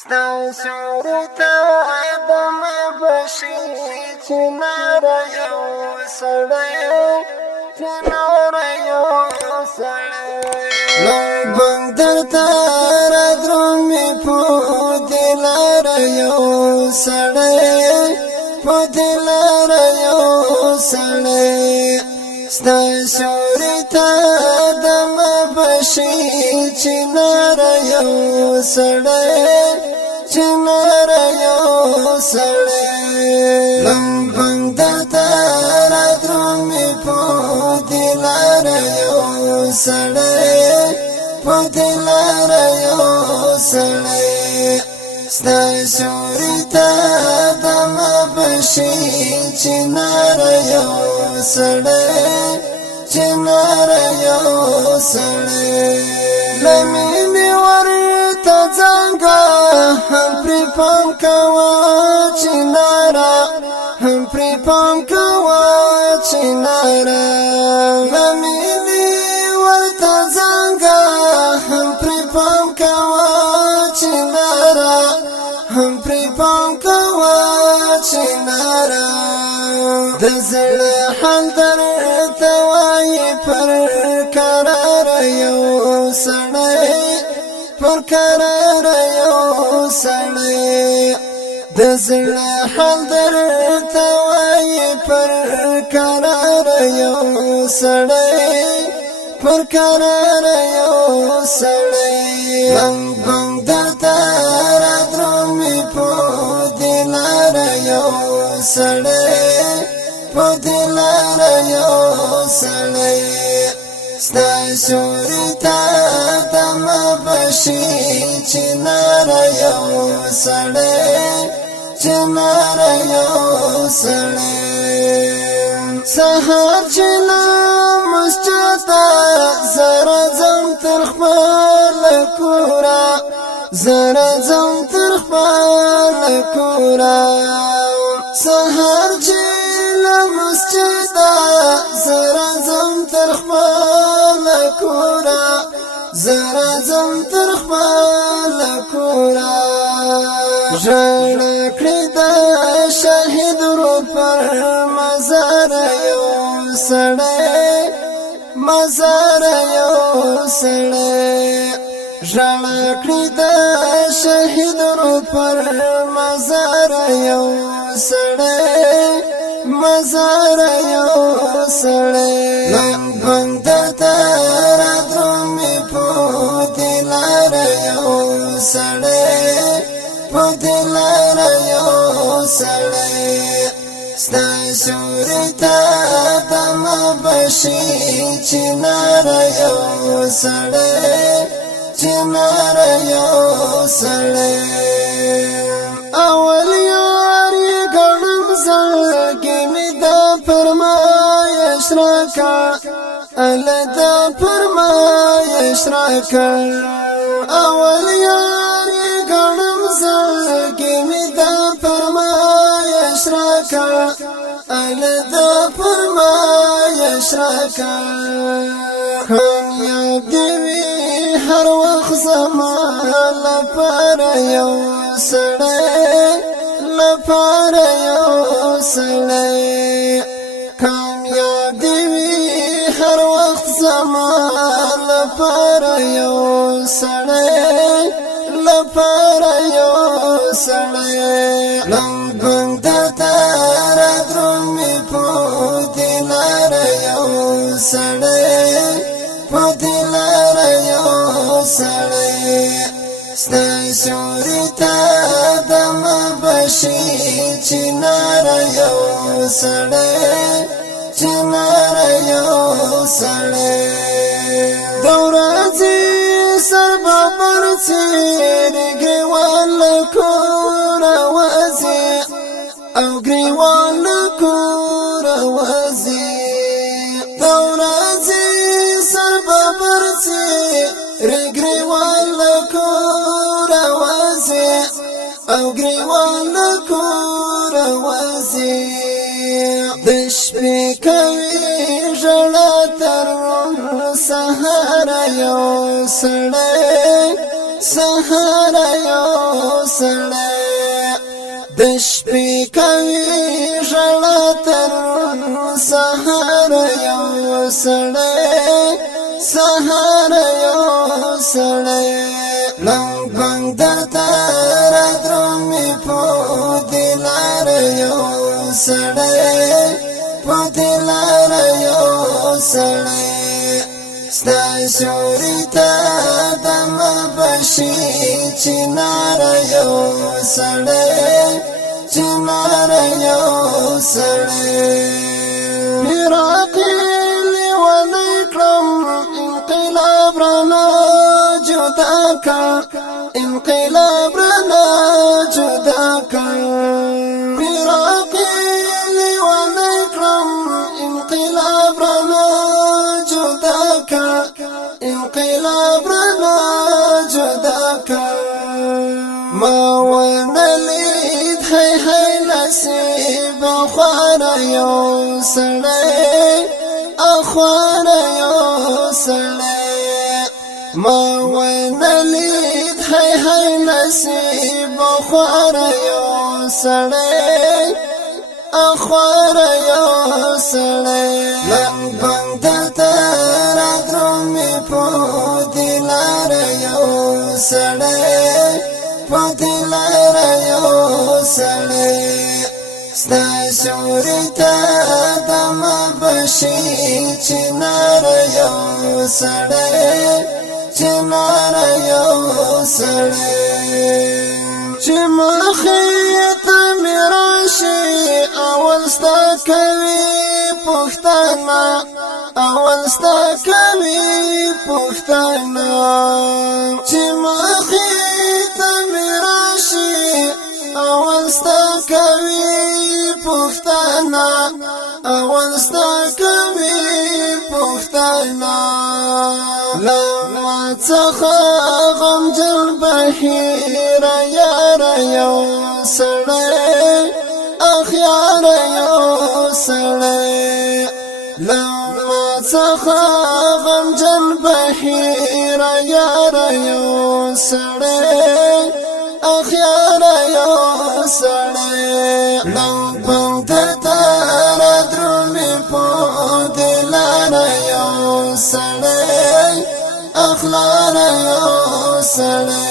ستاسورتا دم بشي چنار یو سړی چنار یو سړی لو بندر تر درومي په دلار یو سړی په دلار یو سړی ستاسورتا دم بشي چنار یو سړی چنار یو سړی لمبنګ دتر درومي په دلار یو سړی په دلار یو سړی ستاسورتا دم بشي چنار یو سړی چنار یو سړی لمینی ورته څنګه هم پری پام کوا چنارا هم پری پام کوا چنارا لمینی ورته څنګه هم پری پام کوا چنارا هم پری پام کوا چنارا د زړه حال درته وایي پر قرار یو سړی پر قرار یو سړی د زړه حال درته وایي پر قرار یو سړی پر قرار یو سړی لنګ درته درومي په دلار یو سړی په دلار یو سړی ستاسورتا دم بشي چنار یو سړی چنار یو سړی سهار چلا مسجد زرا زم تر خپل کورا زرا زم تر خپل کورا سهار چلا مسجد زرا زم تر خپل کورا زرا زم تر خپل کورا ژړ کړی د شهید رو پر مزار یو سړی مزار یو سړی ژړ کړی د شهید رو پر مزار یو سړی مزار یو سړی لنګ تر درومي په دلار یو سړی په دلار یو سړی ستاسورتا دم بشي چنار یو سړی چنار یو سړی اول یاري ګڼم زړګي مې د فرمایش راکړه ال د فرمایش راکړه اول یاري ګڼم زړګي مې د فرمایش راکړه ال د فرمایش راکړه کامیاب دی هر وخت زما لپاره یو سړی لپاره یو سړی کامیاب دی هر وخت زما لپاره یو سړی لپاره یو سړی لنګ تر درومي په دلار یو سړی په دلار یو سړی ستاسورتا دم بشي چنار یو سړی چنار یو سړی دورځي سر بابر سیر ګریوال کور وځي او ګریوال کور وځي دورځي سر بابر سیر ګریوال کور وځي او ګریوال کور وځي د شپې کوي ژړا تر سهار یو سړی سهار یو سړی د شپې کوي ژړا تر سهار یو سړی سهار یو سړی لنګ بنګ درته را درومي په دې لار یو سړی په دې لار یو سړی ستا سیوري ته دم بشي چنار یو سړی چنار یو سړی فراقي لیونی کړم انقلاب رانا جدا کړ انقلاب رانا جدا کړ فراقي لیونی کړم انقلاب رانا جدا کړ انقلاب رانا جدا کړ ما ونلید هی هی نصیب خوار یو سړی اخوار یو سړی ما ونلید هی هی نصیب خوار یو سړی اخوار یو سړی لنګ بنګ درته را درومي په دې لار یو سړی په دې لار یو سړی ستا سیوري ته دم بشي چنار یو سړی چنار یو سړی چې مخې ته مې راشي اول ستا کوي پوښتنه اول ستا کوي پوښتنه چې مخې ته مې راشي اول ستا کوي پوښتنه اول ستا کوي پوښتنه لما څخه غمجن بهیر یار یو سړی اخ یار یو سړی لما څخه غمجن بهیر یار یو سړی اخ یار یو سړی لنګ بنګ درته را درومي په دې لار یو سړی اخ لار یو سړی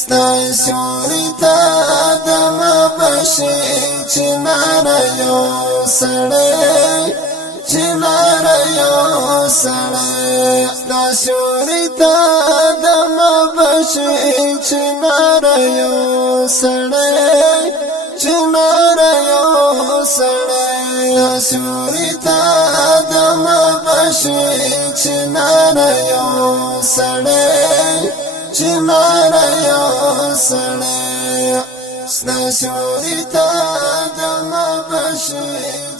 ستا سیوري ته دم بشي چنار یو سړی چنار یو سړی ستا سیوري ته دم بشي چنار یو سړی چنار یو سړی سیوري ته دم بشي چنار یو سړی چنار یو سړی ستا سیوري ته دم بشي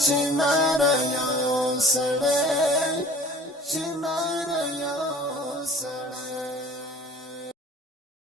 چنار یو سړی چنار یو